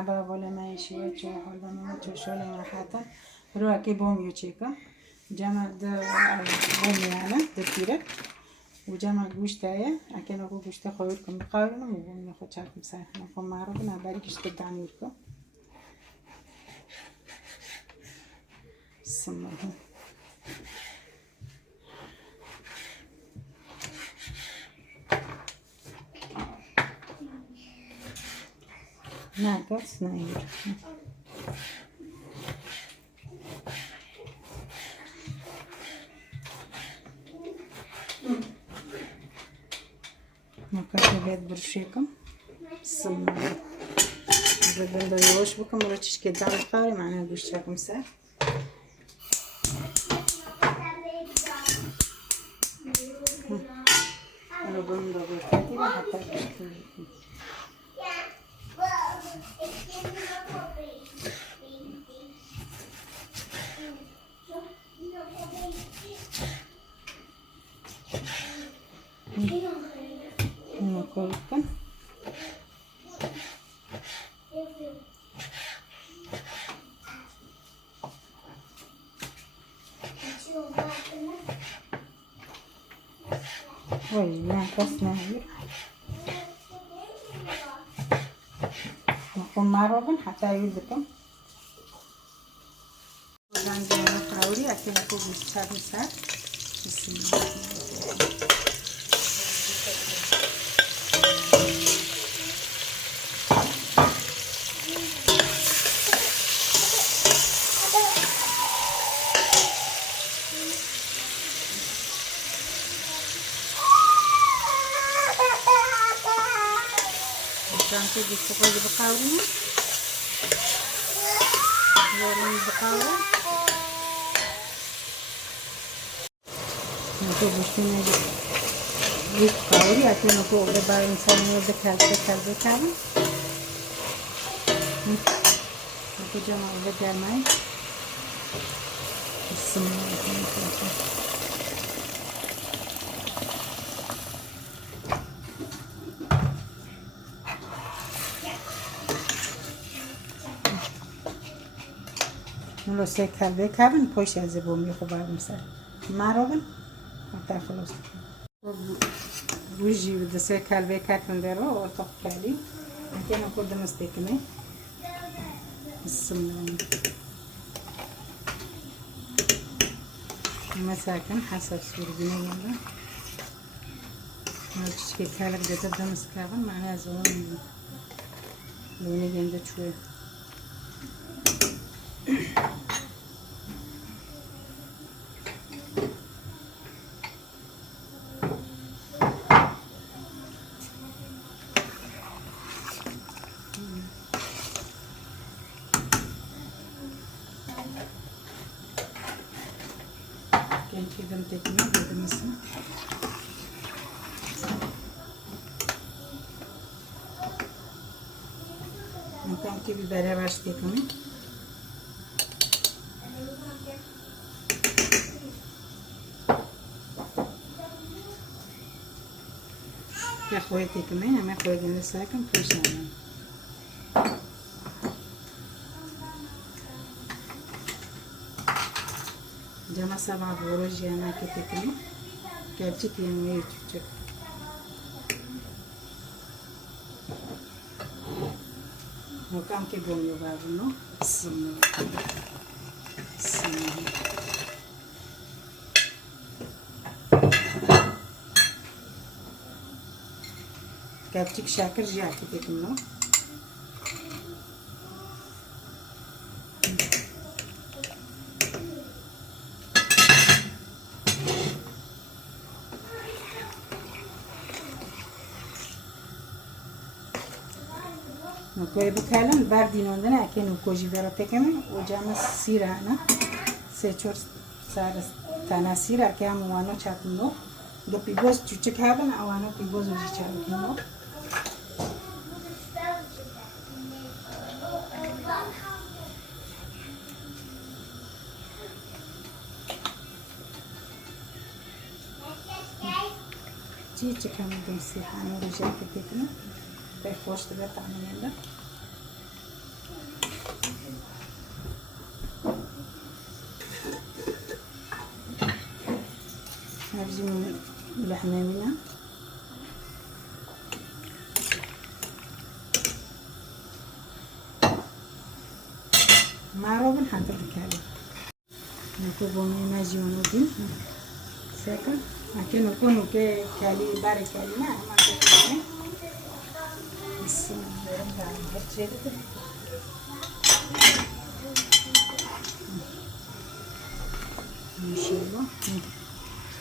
مرحبا ولا ما يشوي شو ولا ما تشوي ولا مرحبا روكي بوم يوشيكا جمع بوم يعني دكتورة وجمع قوشتايا أكين أقول قوشتا خويركم بقارنا وبوم ناخد شاكم سايحنا نقوم معرفنا بارك يشتدعني لكم بسم الله ناقص ناير ناقص بيت برشيكم بسم الله زبون دويوش بكم ورتش كده على القاري معنا قوشتاكم سايح أنا بقول له كاتبة حتى نقولكم وي ناقص ناير نقوم معرفن حتى يلدكم عندنا قراوري أكيد أكو بيشتغل مسار بسم الله كانت بتقول بقاوري يوم بقاوري نشوف وشنا بقاوري أكيد نقول لبعض إنسان يبدأ كذا نقول جماعة بدأ معي بسم الله الرحمن الرحيم لو سكر بكابن پوش از بومی خوب میشه مارون حتی خلاص وجی بده سکر بکردن درو ارتق کردی اکنون کردم استیکنه بسم الله مساكن حسب سوربينه يلا ما تشكي كالك ده تبدأ مسكابن معناها زون لوني جنده شوي كان كده متكمل كده مثلا ممكن كده بره باش تكمل يا اخواتي كمان انا اخواتي نساكن فوشانا جمع 7 بروج انا كتكني كابتك يمي يتشك وكم كيبون يبابنو بسم الله بسم الله كابتك شاكر جاكي تكنو نكوي بكالن باردين عندنا أكيد نكوجي برا تكمل وجامع سيرة أنا سيشور سارس تانا سيرة كام وانو شاكنو دو بيبوز تشوك هابن أو أنا بيبوز وجي شاكنو چی کم دم سی هنو رجع کتیکنه به خوش دبیر تعمیل هرجي من اللحمة منها مع روبن حاطط الكالي نكوبو من ماجي ونوبين ساكا لكن نكونو كالي بارك كالي ما تكوني بسم الله الرحمن الرحيم ان شاء الله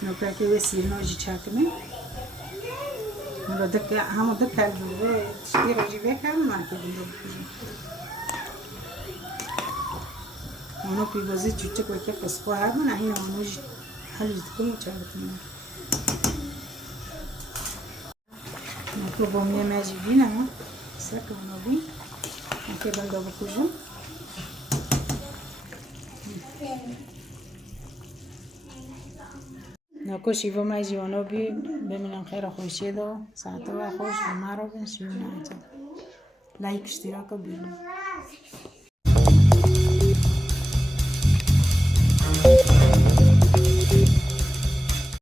نوكا كي وسيل نوجي تشاكني نردك هم دك البوي تشتري جيبه كام ما كده ونوكي بزيت جوتك وكيف اسقوها من هنا ونوجي حلو تكون تشاكني نكوبو مية ماجي بينا ساكا ونوبي نكي بندو بكوجو ناكوشي فما يجي ونوبي بمن خير خوشي دو ساعتها خوش بمارو بنشوفنا لايك اشتراك وبيلو